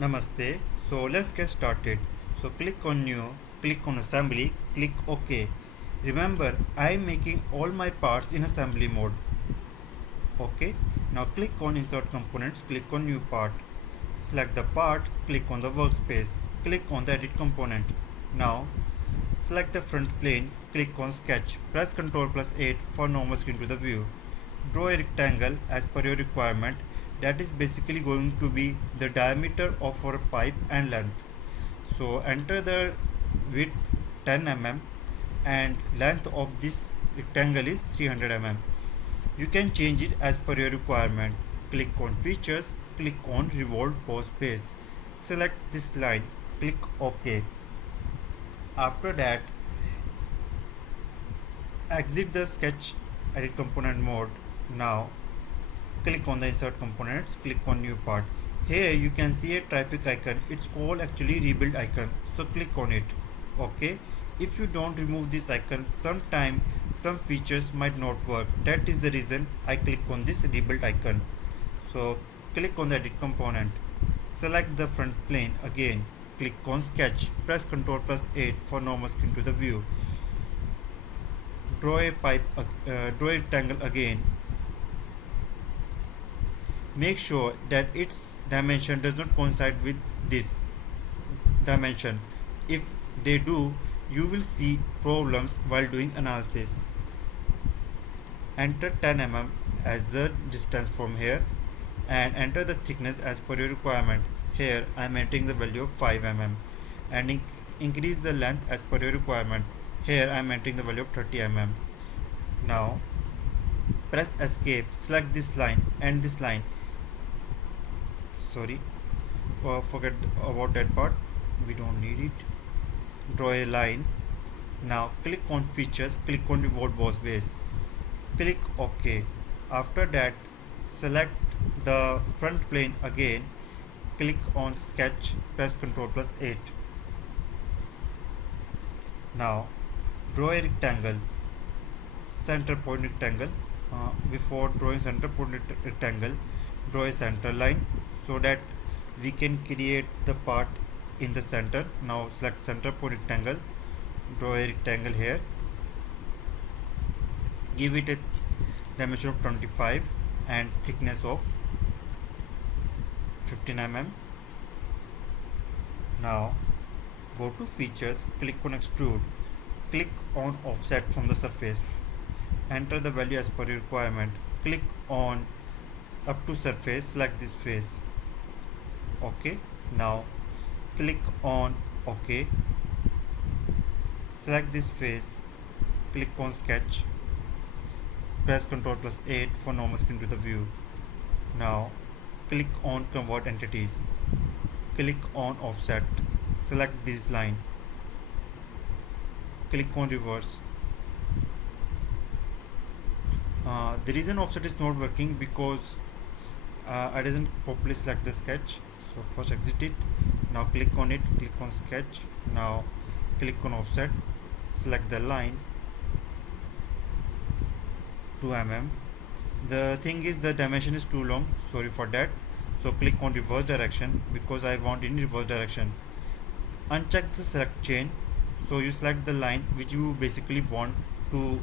Namaste. So let's get started. So click on new, click on assembly, click OK. Remember, I am making all my parts in assembly mode. OK. Now click on insert components, click on new part. Select the part, click on the workspace, click on the edit component. Now select the front plane, click on sketch, press Ctrl plus 8 for normal screen to the view. Draw a rectangle as per your requirement, that is basically going to be the diameter of our pipe and length. So enter the width 10 mm and length of this rectangle is 300 mm. You can change it as per your requirement. Click on features, click on revolve pose base. Select this line, click OK. After that, exit the sketch edit component mode. Now click on the insert components, click on new part. Here you can see a traffic icon, it's called actually rebuild icon, so click on it. Okay, if you don't remove this icon, sometime some features might not work. That is the reason I click on this rebuild icon. So click on the edit component, select the front plane again, click on sketch, press Ctrl plus 8 for normal screen to the view. Draw a rectangle again. Make sure that its dimension does not coincide with this dimension. If they do, you will see problems while doing analysis. Enter 10 mm as the distance from here and enter the thickness as per your requirement. Here I am entering the value of 5 mm and increase the length as per your requirement. Here I am entering the value of 30 mm. Now press escape, select this line and this line. Sorry, forget about that part, we don't need it. Draw a line. Now click on features, click on revolve boss base, click OK. After that, select the front plane again, click on sketch, press Ctrl plus 8. Now draw a rectangle, center point rectangle. Before drawing center point rectangle, draw a center line so that we can create the part in the center. Now select center point rectangle, draw a rectangle here, give it a dimension of 25 and thickness of 15 mm. Now go to features, click on extrude, click on offset from the surface, enter the value as per your requirement, click on up to surface, select this face. OK. Now click on OK, select this face, click on sketch, press Ctrl plus 8 for normal screen to the view. Now click on convert entities, click on offset, select this line, click on reverse. The reason offset is not working because I didn't properly select the sketch. So first exit it. Now click on it, click on sketch. Now click on offset, select the line 2 mm. The thing is the dimension is too long, sorry for that. So click on reverse direction because I want in reverse direction. Uncheck the select chain, so you select the line which you basically want to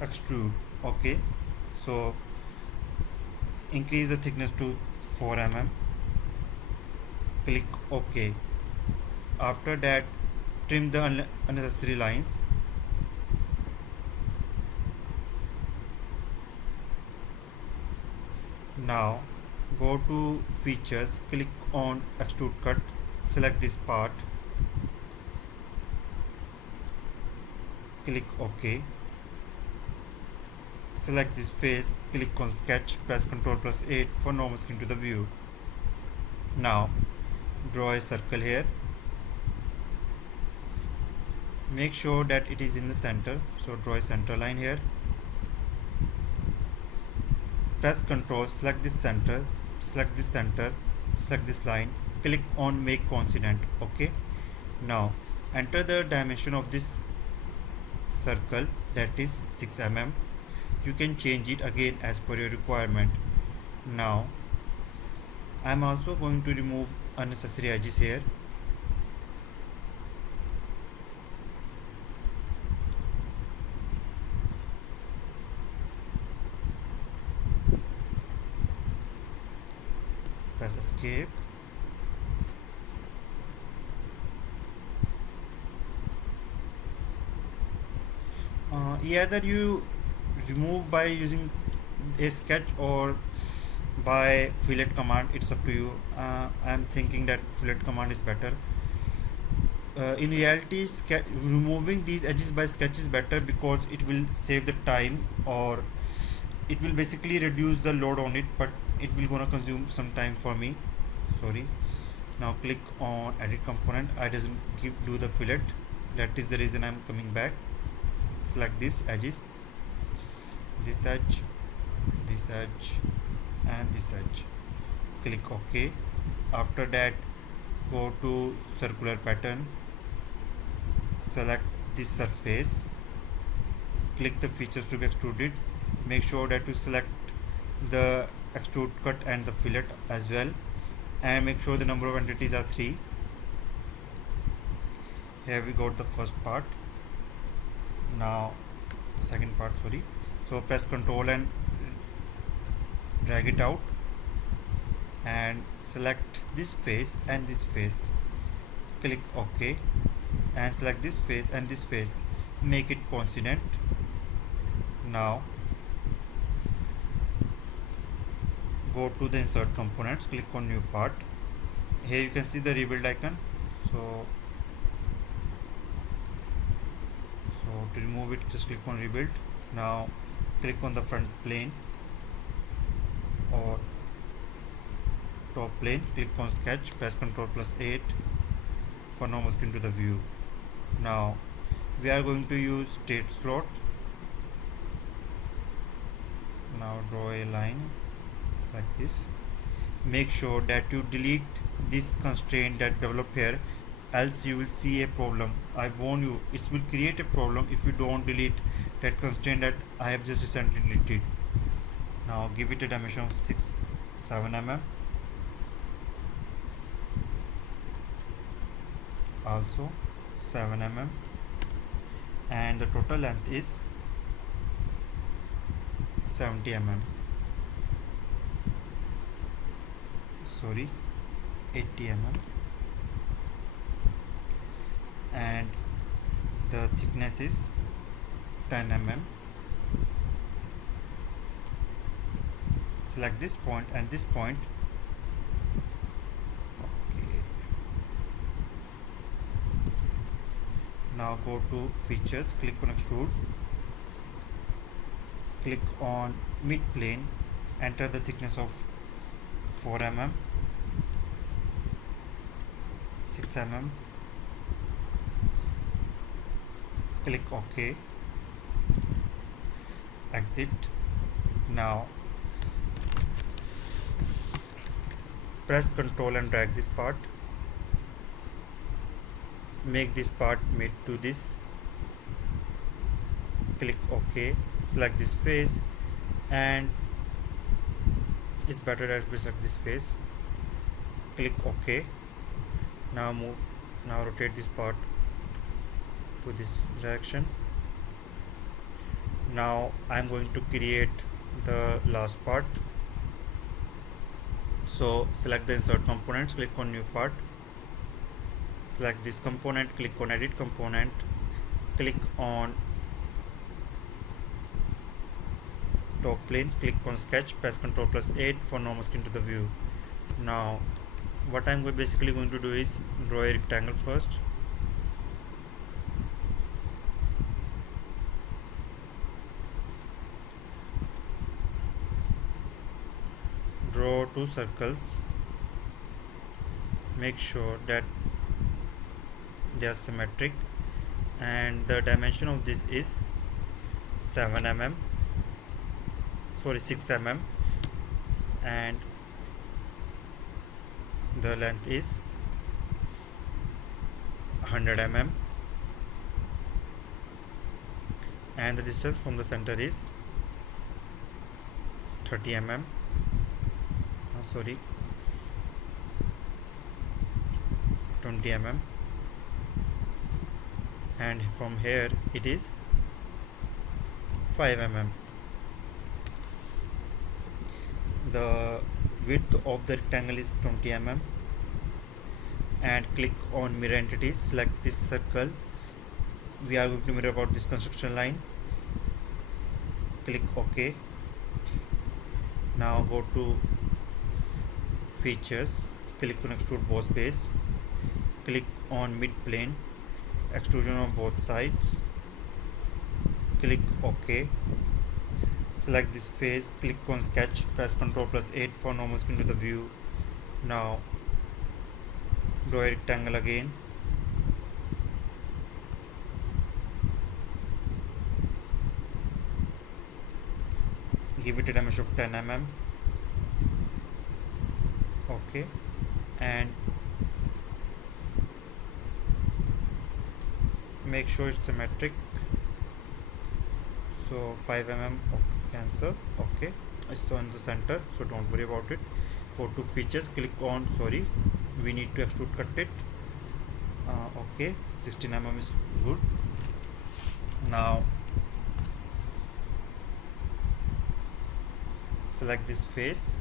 extrude. Okay, so increase the thickness to 4 mm, click OK. After that, trim the unnecessary lines. Now go to features, click on extrude cut, select this part, click OK. Select this face, click on sketch, press Ctrl plus 8 for normal screen to the view. Now draw a circle here, make sure that it is in the center, so draw a center line here, press Ctrl, select this center, select this center, select this line, click on make coincident. OK. Now enter the dimension of this circle, that is 6 mm. You can change it again as per your requirement. Now I am also going to remove unnecessary edges here. Press escape. Either you remove by using a sketch or by fillet command, it's up to you. I'm thinking that fillet command is better. In reality, removing these edges by sketch is better because it will save the time, or it will basically reduce the load on it, but it will gonna consume some time for me. Sorry. Now click on edit component. I doesn't do the fillet. That is the reason I'm coming back. Select these edges, this edge, this edge, and this edge. Click OK. After that, go to circular pattern, select this surface, click the features to be extruded. Make sure that you select the extrude cut and the fillet as well, and make sure the number of entities are 3. Here we got the first part. Now second part, sorry. So press Ctrl and drag it out and select this face and this face. Click OK and select this face and this face. Make it coincident. Now go to the insert components, click on new part. Here you can see the rebuild icon. So to remove it, just click on rebuild. Now click on the front plane or top plane, click on sketch, press Ctrl+8 for normal skin to the view. Now we are going to use state slot. Now draw a line like this. Make sure that you delete this constraint that develop here, else you will see a problem. I warn you, it will create a problem if you don't delete that constraint that I have just recently deleted. Now give it a dimension of 7 mm. Also 7 mm, and the total length is 70 mm. Sorry, 80 mm, and the thickness is 10 mm. Select this point and this point. Okay. Now go to features, click on extrude, click on mid plane, enter the thickness of 4 mm, 6 mm, click OK, exit. Now press Ctrl and drag this part, make this part made to this, click OK, select this face, and it's better that we select this face, click OK. Now rotate this part to this direction. Now I'm going to create the last part. So select the insert components, click on new part, select this component, click on edit component, click on top plane, click on sketch, press Ctrl+8 for normal skin to the view. Now what I'm basically going to do is draw a rectangle first. Draw 2 circles. Make sure that they are symmetric, and the dimension of this is 7 mm, sorry 6 mm, and the length is 100 mm, and the distance from the center is 30 mm. Sorry, 70 mm, and from here it is 5 mm. The width of the rectangle is 20 mm, and click on mirror entities. Select this circle. We are going to mirror about this construction line. Click OK. Now go to features, click on extrude boss base, click on mid plane, extrusion on both sides, click OK. Select this face, click on sketch, press Ctrl+8 for normal skin to the view. Now draw a rectangle again. Give it a dimension of 10 mm. Okay, and make sure it's symmetric. So 5 mm, cancel. Okay, it's on the center, so don't worry about it. Go to features, click on, sorry, we need to extrude cut it. Okay, 16 mm is good. Now select this face,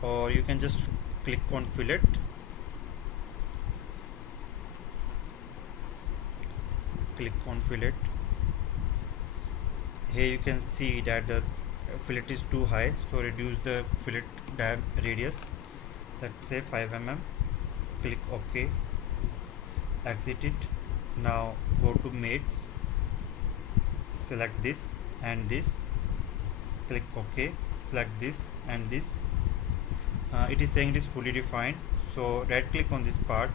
or you can just click on fillet. Click on fillet. Here you can see that the fillet is too high, so reduce the fillet radius, let's say 5 mm. Click OK, exit it. Now go to mates, select this and this, click OK, select this and this. It is saying it is fully defined, so right click on this part,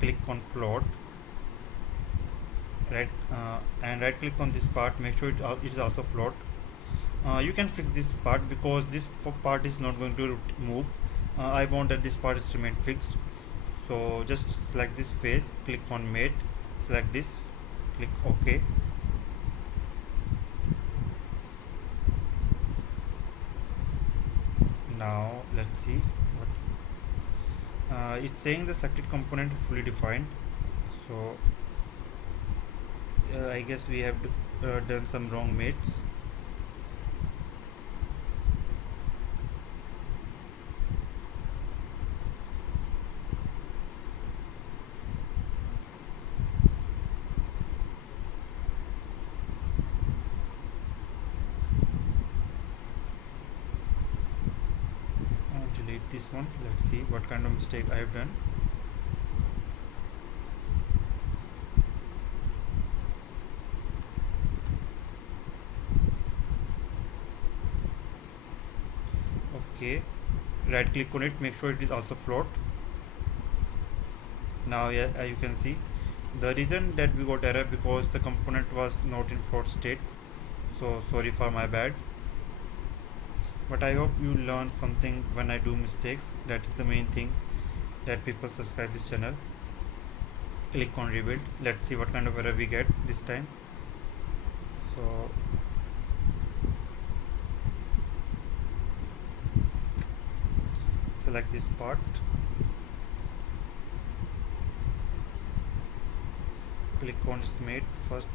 click on float, and right click on this part, make sure it is also float. You can fix this part because this part is not going to move. I want that this part is remain fixed, so just select this face, click on mate, select this, click OK. Now let's see what it's saying. The selected component is fully defined, so I guess we have done some wrong mates. Delete this one. Let's see what kind of mistake I have done. Okay, right click on it, make sure it is also float. Now yeah, you can see the reason that we got error because the component was not in float state, so sorry for my bad. But I hope you learn something when I do mistakes. That is the main thing, that people subscribe this channel. Click on rebuild. Let's see what kind of error we get this time. So select this part, click on its mate first.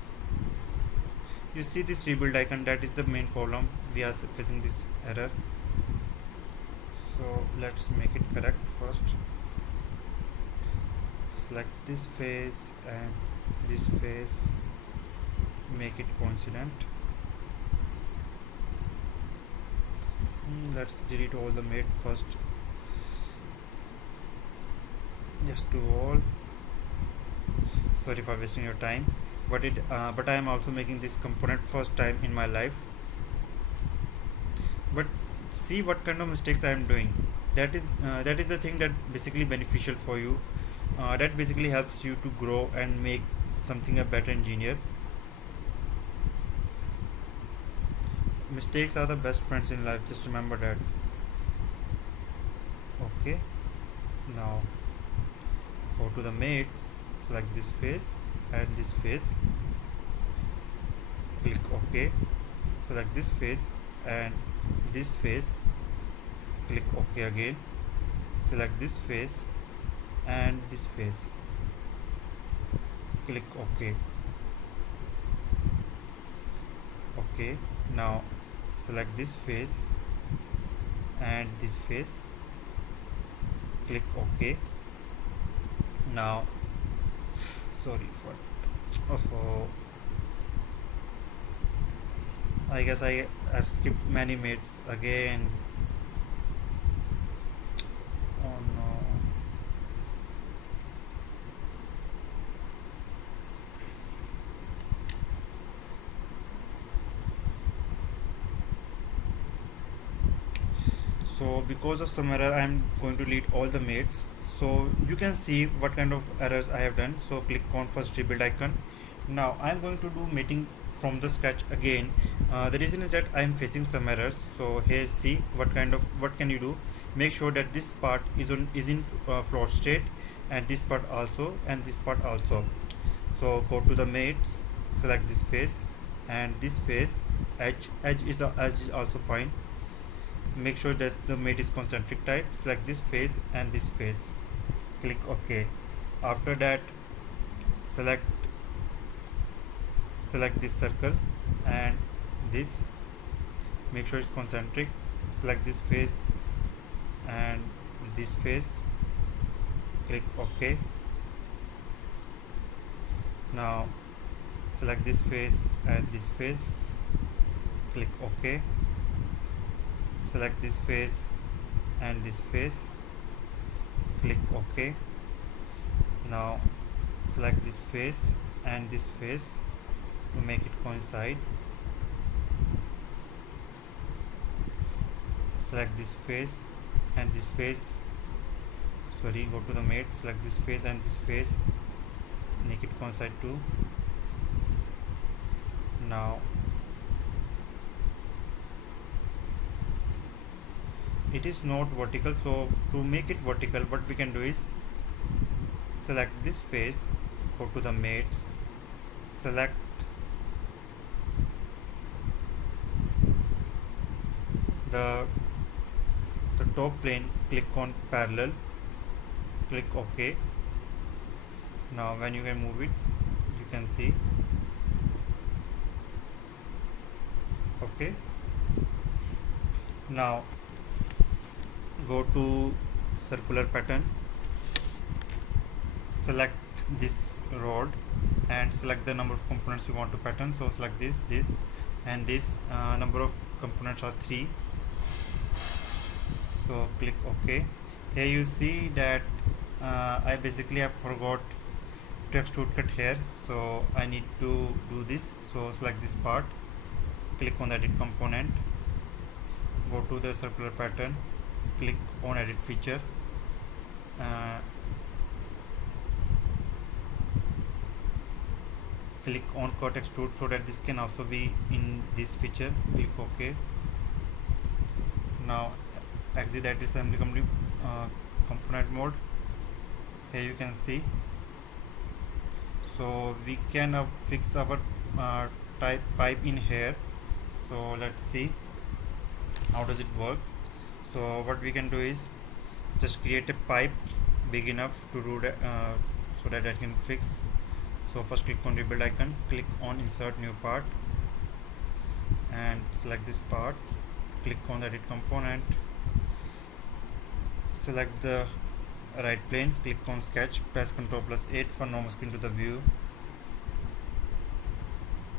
You see this rebuild icon, that is the main column. We are facing this error, so let's make it correct first. Select this face and this face, make it coincident. Let's delete all the mate first. Just do all. Sorry for wasting your time, but I am also making this component first time in my life. But see what kind of mistakes I am doing. That is the thing that basically beneficial for you. That basically helps you to grow and make something a better engineer. Mistakes are the best friends in life, just remember that. Okay, now go to the mates, select this face and this face, click OK, select this face and this face, click OK again, select this face and this face. Click OK. OK. Now select this face and this face. Click OK. Now sorry for oh, I guess I have skipped many mates again. Oh no. So because of some error, I am going to delete all the mates. So you can see what kind of errors I have done. So click on first rebuild icon. Now I am going to do mating from the scratch again. The reason is that I am facing some errors. So here, see what can you do. Make sure that this part is in float state, and this part also, and this part also. So go to the mates, select this face and this face. Edge is also fine. Make sure that the mate is concentric type. Select this face and this face. Click OK. After that, select this circle and this. Make sure it's concentric. Select this face and this face. Click OK. Now select this face and this face. Click OK. Select this face and this face. Click OK. Now select this face and this face to make it coincide. Select this face and this face. Sorry, go to the mate, select this face and this face, make it coincide too. Now it is not vertical, so to make it vertical, what we can do is select this face, go to the mates, select the top plane, click on parallel, click OK. Now when you can move it, you can see. Okay. Now go to circular pattern, select this rod and select the number of components you want to pattern. So select this and this. Number of components are 3. So click OK. Here you see that I basically have forgot to extrude cut here, so I need to do this. So select this part, click on the edit component, go to the circular pattern, click on edit feature, click on cut extrude so that this can also be in this feature. Click OK. Now exit that assembly component mode. Here you can see. So we can fix our type pipe in here. So let's see how does it work. So what we can do is just create a pipe big enough to do that, so that I can fix. So first click on rebuild icon, click on insert new part and select this part, click on the edit component, select the right plane, click on sketch, press Ctrl+8 for normal screen to the view,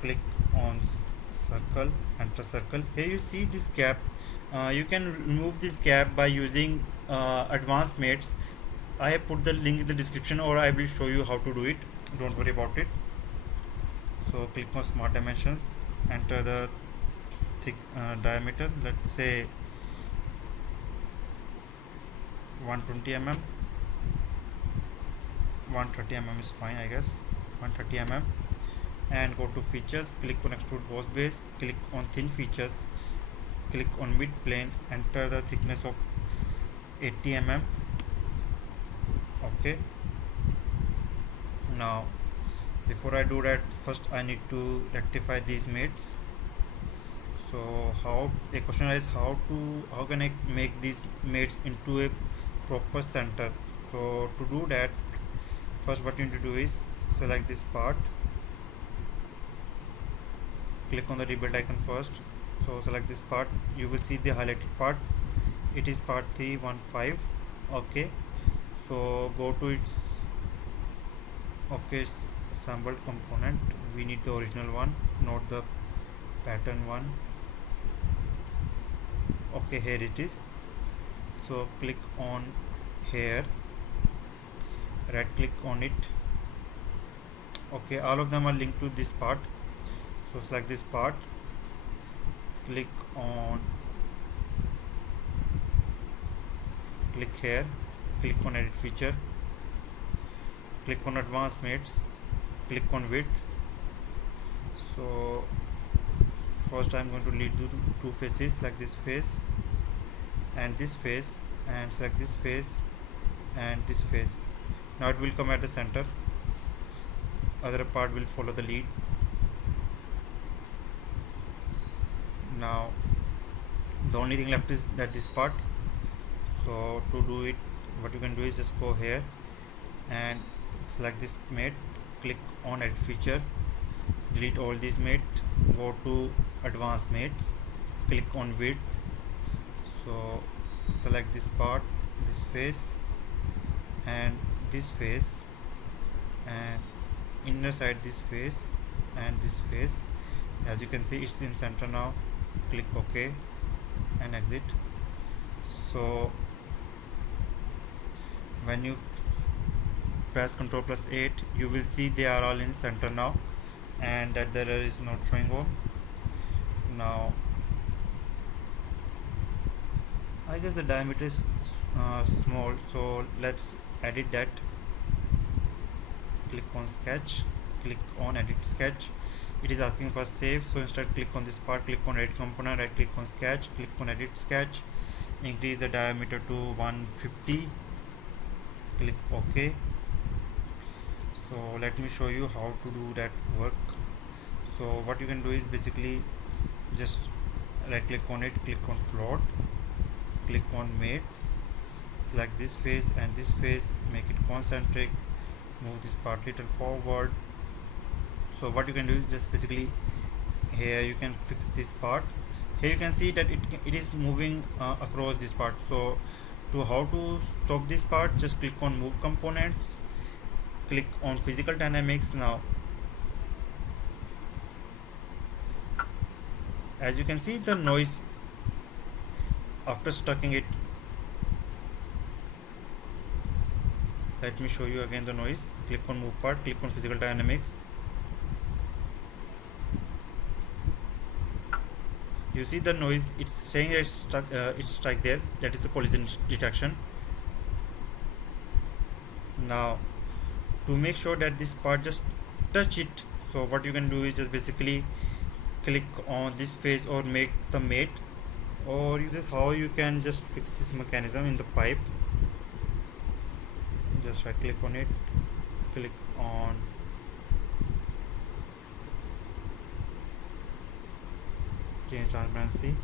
click on circle, enter circle. Here you see this gap. You can remove this gap by using advanced mates. I have put the link in the description, or I will show you how to do it. Don't worry about it. So click on smart dimensions, enter the thick diameter, let's say 120 mm, 130 mm is fine, I guess 130 mm, and go to features, click on extrude boss base, click on thin features, click on mid plane, enter the thickness of 80 mm. Okay. Now before I do that, first I need to rectify these mates. So a question is how can I make these mates into a proper center. So to do that, first what you need to do is select this part, click on the rebuild icon first. So select this part, you will see the highlighted part, it is part 315. Okay, so go to its, okay, it's assembled component, we need the original one, not the pattern one. Okay, here it is. So click on here, right click on it. Okay, all of them are linked to this part. So select this part, click here, click on edit feature, click on advanced mates, click on width. So first I'm going to lead two faces, like this face and this face, and select this face and this face. Now it will come at the center, other part will follow the lead. Now the only thing left is that this part. So to do it, what you can do is just go here and select this mate, click on edit feature, delete all these mate, go to advanced mates, click on width. So select this part, this face and this face, and inner side this face and this face. As you can see, it's in center now. Click OK and exit. So when you press Ctrl plus 8, you will see they are all in center now, and that the error is not showing on. Now I guess the diameter is small, so let's edit that. Click on sketch, click on edit sketch. It is asking for save, so instead click on this part, click on edit component, right click on sketch, click on edit sketch, increase the diameter to 150, click OK. So let me show you how to do that work. So what you can do is basically just right click on it, click on float, click on mates, select this face and this face, make it concentric, move this part little forward. So what you can do is just basically here you can fix this part. Here you can see that it is moving across this part. So to how to stop this part, just click on move components, click on physical dynamics. Now as you can see, the noise after stucking it, let me show you again the noise. Click on move part, click on physical dynamics. You see the noise, it's saying it's stuck there, that is the collision detection. Now to make sure that this part just touch it, so what you can do is just basically click on this face or make the mate, or this is how you can just fix this mechanism in the pipe. Just right click on it, click on change transparency,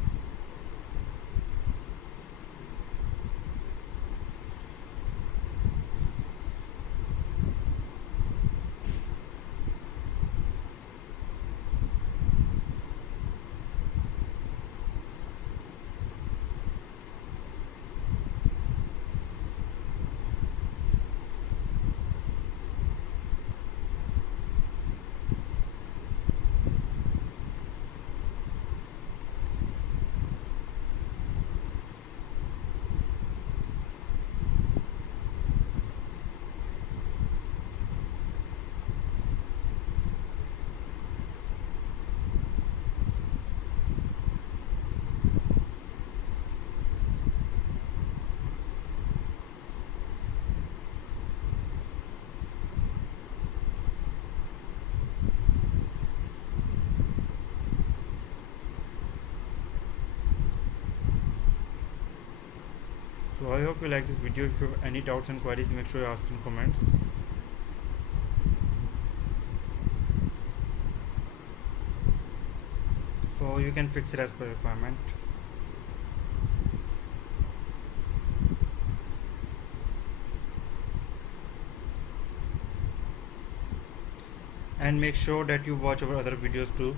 So I hope you like this video. If you have any doubts and queries, make sure you ask in comments. So you can fix it as per requirement. and make sure that you watch our other videos too.